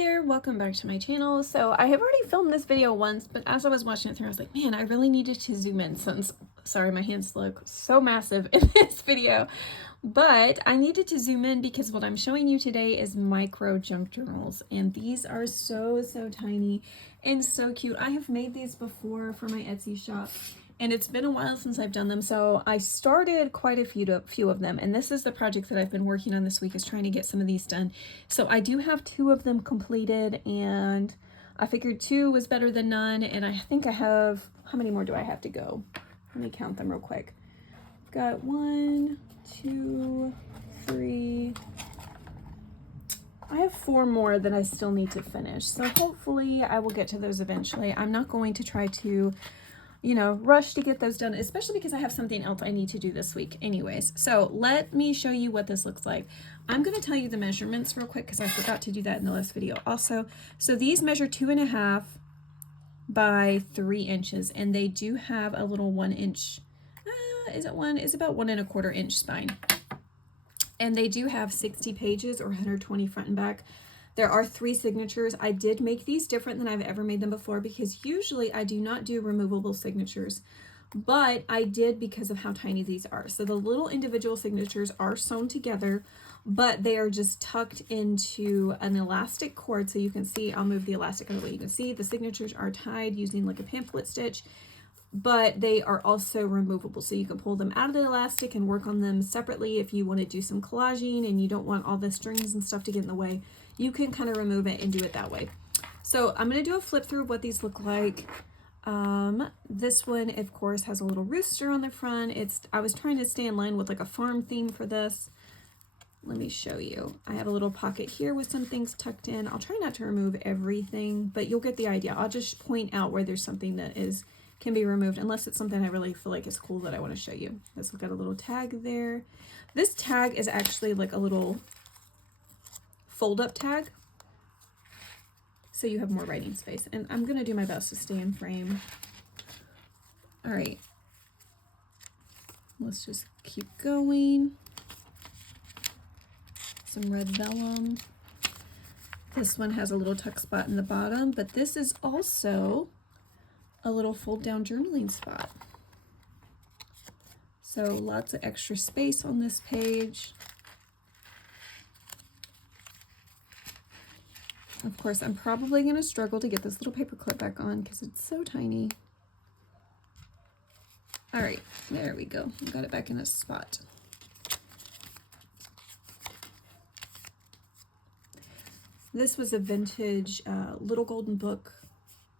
there, welcome back to my channel. So I have already filmed this video once, but as I was watching it through, I was like, man, I really needed to zoom in since, sorry, my hands look so massive in this video, but I needed to zoom in because what I'm showing you today is micro junk journals, and these are so tiny and so cute. I have made these before for my Etsy shop, and it's been a while since I've done them, so I started quite a few of them, and this is the project that I've been working on this week, is trying to get some of these done. So I do have 2 of them completed, and I figured 2 was better than none, and I think I have, how many more do I have to go? Let me count them real quick. I've got 1, 2, 3, I have 4 more that I still need to finish, so hopefully I will get to those eventually. I'm not going to try to, you know, rush to get those done, especially because I have something else I need to do this week anyways. So let me show you what this looks like. I'm going to tell you the measurements real quick because I forgot to do that in the last video also. So these measure 2.5 by 3 inches, and they do have a little 1 inch, is it 1? It's about 1 1/4 inch spine. And they do have 60 pages or 120 front and back. There are 3 signatures. I did make these different than I've ever made them before because usually I do not do removable signatures, but I did because of how tiny these are. So the little individual signatures are sewn together, but they are just tucked into an elastic cord. So you can see, I'll move the elastic out of the way. You can see the signatures are tied using like a pamphlet stitch, but they are also removable. So you can pull them out of the elastic and work on them separately if you want to do some collaging and you don't want all the strings and stuff to get in the way. You can kind of remove it and do it that way. So I'm going to do a flip through of what these look like. This one, of course, has a little rooster on the front. I was trying to stay in line with like a farm theme for this. Let me show you. I have a little pocket here with some things tucked in. I'll try not to remove everything, but you'll get the idea. I'll just point out where there's something that can be removed, unless it's something I really feel like is cool that I want to show you. This has got a little tag there. This tag is actually like a little fold-up tag, so you have more writing space, and I'm gonna do my best to stay in frame. All right, let's just keep going. Some red vellum. This one has a little tuck spot in the bottom, but this is also a little fold down journaling spot. So lots of extra space on this page. Of course, I'm probably going to struggle to get this little paper clip back on because it's so tiny. All right, there we go. I got it back in its spot. This was a vintage Little Golden Book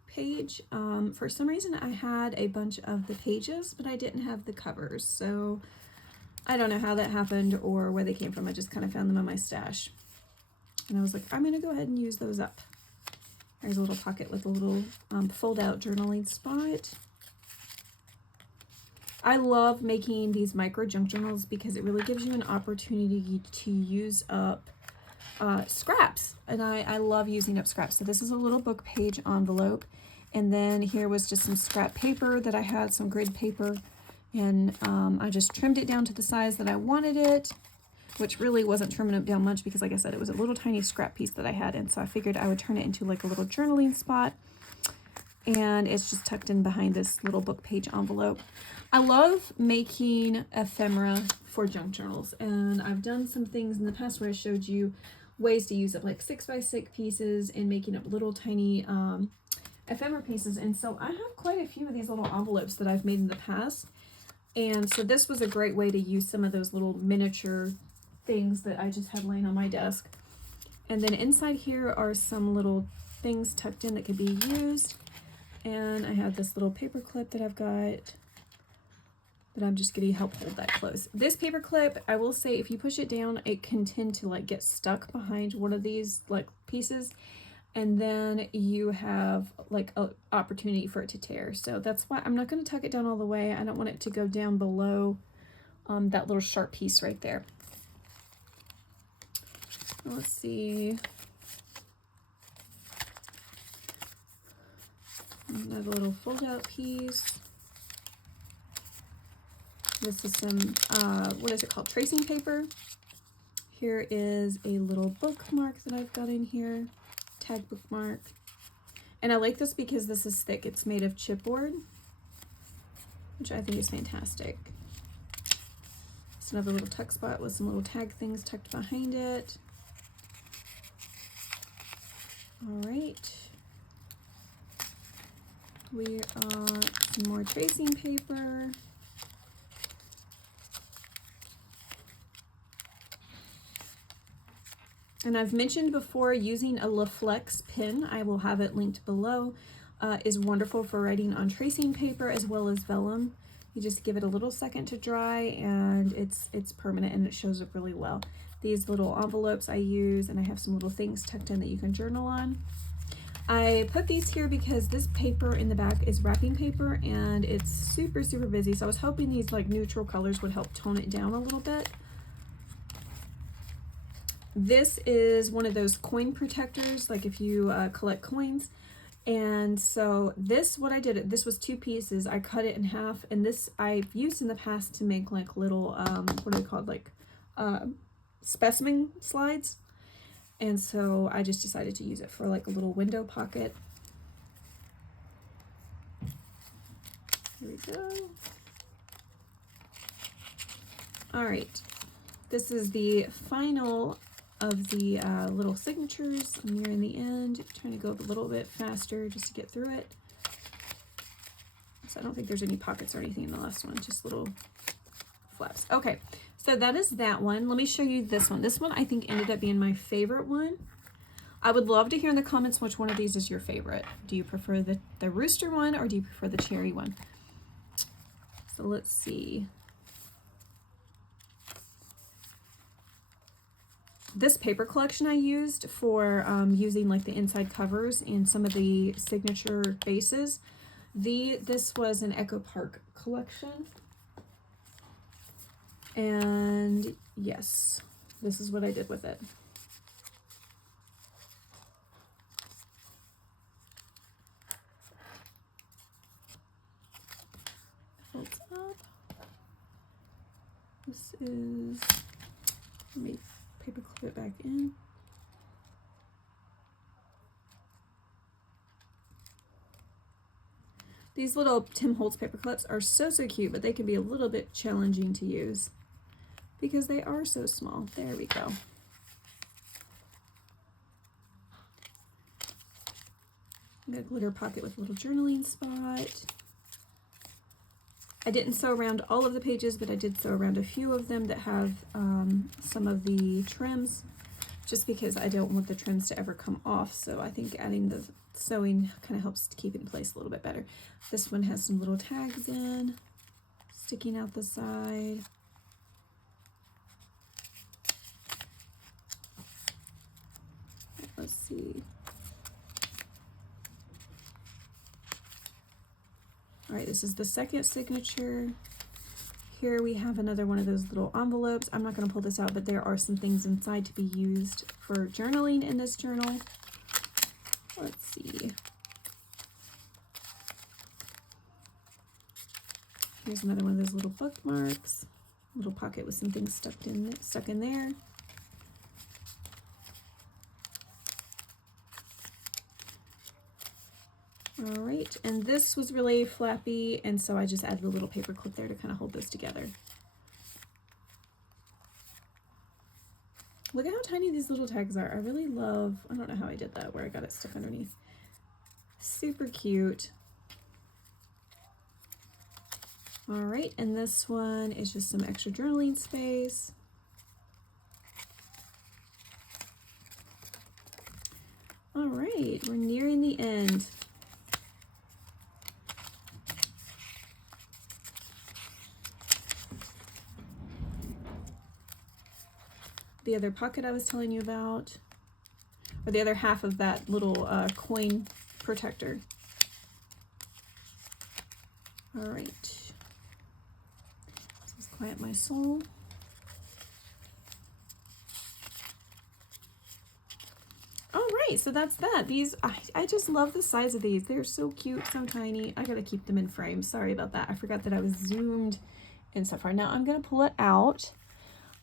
page. For some reason, I had a bunch of the pages, but I didn't have the covers. So I don't know how that happened or where they came from. I just kind of found them in my stash. And I was like, I'm going to go ahead and use those up. There's a little pocket with a little fold-out journaling spot. I love making these micro junk journals because it really gives you an opportunity to use up scraps. And I love using up scraps. So this is a little book page envelope. And then here was just some scrap paper that I had, some grid paper. And I just trimmed it down to the size that I wanted it, which really wasn't trimming it down much because, like I said, it was a little tiny scrap piece that I had, and so I figured I would turn it into like a little journaling spot, and it's just tucked in behind this little book page envelope. I love making ephemera for junk journals, and I've done some things in the past where I showed you ways to use up like 6x6 pieces and making up little tiny ephemera pieces, and so I have quite a few of these little envelopes that I've made in the past, and so this was a great way to use some of those little miniature things that I just had laying on my desk. And then inside here are some little things tucked in that could be used. And I have this little paper clip that I've got that I'm just going to help hold that close. This paper clip, I will say, if you push it down, it can tend to like get stuck behind one of these like pieces, and then you have like an opportunity for it to tear. So that's why I'm not going to tuck it down all the way. I don't want it to go down below that little sharp piece right there. Let's see. Another little fold-out piece. This is some, what is it called? Tracing paper. Here is a little bookmark that I've got in here. tag bookmark. And I like this because this is thick. It's made of chipboard, which I think is fantastic. It's another little tuck spot with some little tag things tucked behind it. All right. We are some more tracing paper. And I've mentioned before, using a LaFlex pen, I will have it linked below, is wonderful for writing on tracing paper as well as vellum. You just give it a little second to dry and it's permanent and it shows up really well. These little envelopes I use, and I have some little things tucked in that you can journal on. I put these here because this paper in the back is wrapping paper and it's super, super busy. So I was hoping these like neutral colors would help tone it down a little bit. This is one of those coin protectors, like if you collect coins. And so this, what I did, this was 2 pieces. I cut it in half, and this I've used in the past to make like little, what are they called, like specimen slides. And so I just decided to use it for like a little window pocket. Here we go. All right, this is the final of the little signatures. I'm nearing the end, trying to go a little bit faster just to get through it. So I don't think there's any pockets or anything in the last one, just little flaps. Okay, so that is that one. Let me show you this one. This one I think ended up being my favorite one. I would love to hear in the comments which one of these is your favorite. Do you prefer the rooster one or do you prefer the cherry one? So let's see. This paper collection I used for using like the inside covers and some of the signature bases. This was an Echo Park collection. And yes, this is what I did with it. Folds up. This is, let me paper clip it back in. These little Tim Holtz paper clips are so cute, but they can be a little bit challenging to use because they are so small. There we go. Got a glitter pocket with a little journaling spot. I didn't sew around all of the pages, but I did sew around a few of them that have some of the trims, just because I don't want the trims to ever come off. So I think adding the sewing kind of helps to keep it in place a little bit better. This one has some little tags in, sticking out the side. Let's see. All right, this is the second signature. Here we have another one of those little envelopes. I'm not going to pull this out, but there are some things inside to be used for journaling in this journal. Let's see. Here's another one of those little bookmarks. Little pocket with some things stuck in there. All right, and this was really flappy, and so I just added a little paper clip there to kind of hold this together. Look at how tiny these little tags are. I really love, I don't know how I did that, where I got it stuck underneath. Super cute. All right, and this one is just some extra journaling space. All right, we're nearing the end. The other pocket I was telling you about, or the other half of that little coin protector. All right, let's quiet my soul. All right, so that's that. These, I just love the size of these. They're so cute, so tiny. I gotta keep them in frame. Sorry about that. I forgot that I was zoomed in so far. Now I'm gonna pull it out.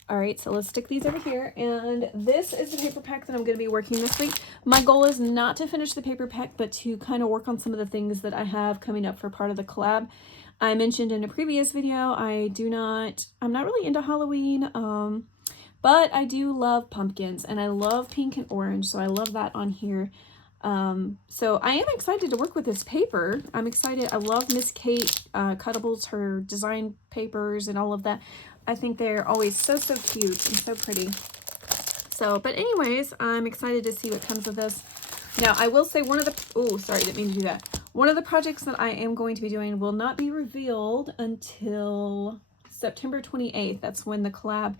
All right, so let's stick these over here. And this is the paper pack that I'm going to be working this week. My goal is not to finish the paper pack, but to kind of work on some of the things that I have coming up for part of the collab. I mentioned in a previous video, I'm not really into Halloween, but I do love pumpkins, and I love pink and orange, so I love that on here. So I am excited to work with this paper. I'm excited. I love Miss Kate Cuttables, her design papers and all of that. I think they're always so cute and so pretty. So, but anyways, I'm excited to see what comes of this. Now, I will say one of the, oh, sorry, didn't mean to do that. One of the projects that I am going to be doing will not be revealed until September 28th. That's when the collab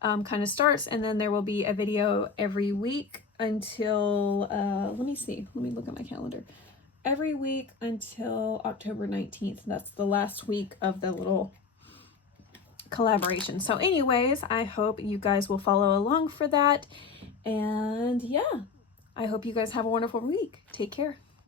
kind of starts, and then there will be a video every week until, let me see, let me look at my calendar. Every week until October 19th. That's the last week of the little collaboration. So anyways, I hope you guys will follow along for that. And yeah, I hope you guys have a wonderful week. Take care.